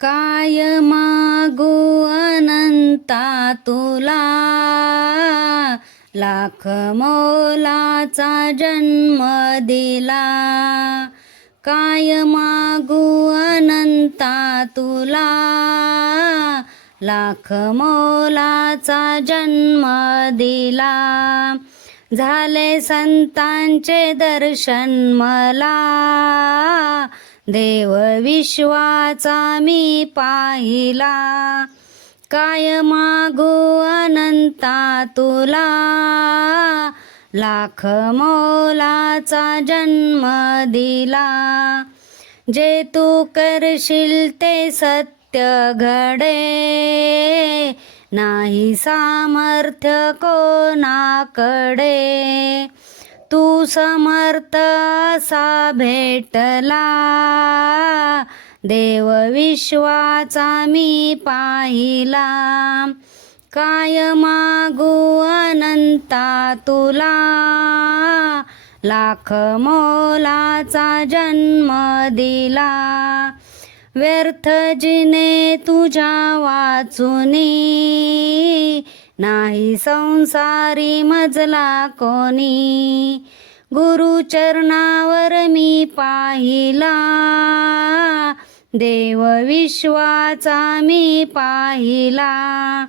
काय मागू अनंता तुला? लाख मोलाचा जन्म दिला. काय मागू अनंता तुला? लाख मोलाचा जन्म दिला. झाले संतांचे दर्शन मला. देव विश्वाचा मी पाहिला. काय मागू अनंता तुला? लाख मोलाचा जन्म दिला. जे तू करशील ते सत्य घडे. नाही सामर्थ्य कोणाकडे? तू समर्थ असा भेटला. देव विश्वाचा मी पाहिला. काय मागू अनंता तुला? लाख मोलाचा जन्म दिला. व्यर्थ जिने तुझ्या वाचुनी. नाही संसारी मजला कोणी. गुरुचरणावर मी पाहिला. देव विश्वाचा मी पाहिला.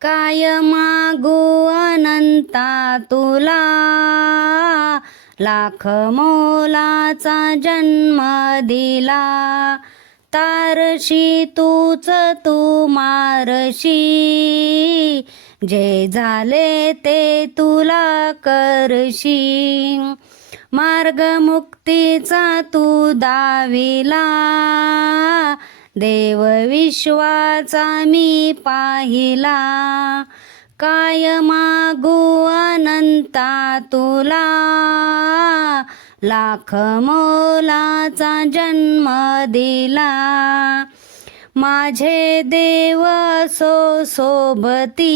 काय मागू अनंता तुला? लाख मोलाचा जन्म दिला. तारशी तूच तू मारशी. जे झाले ते तुला करशी. मार्ग मुक्तीचा तू दाविला. देव विश्वाचा मी पाहिला. काय मागू अनंता तुला? लाख मोलाचा जन्म दिला. माझे देव सो सोबती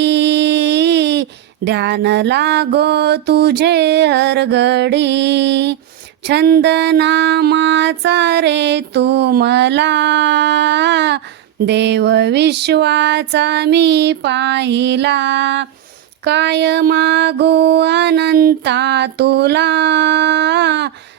ध्यान लागो तुझे हरगडी. छंद नामाचा रे तू मला देव विश्वाचा मी पाहिला. काय मागू अनंता तुला?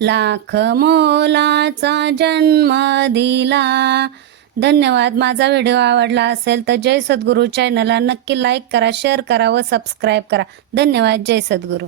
लाख मोलाचा जन्म दिला. धन्यवाद. माझा व्हिडिओ आवडला असेल तर जय सद्गुरू चॅनलला नक्की लाईक करा शेअर करा व सबस्क्राईब करा. धन्यवाद. जय सद्गुरू.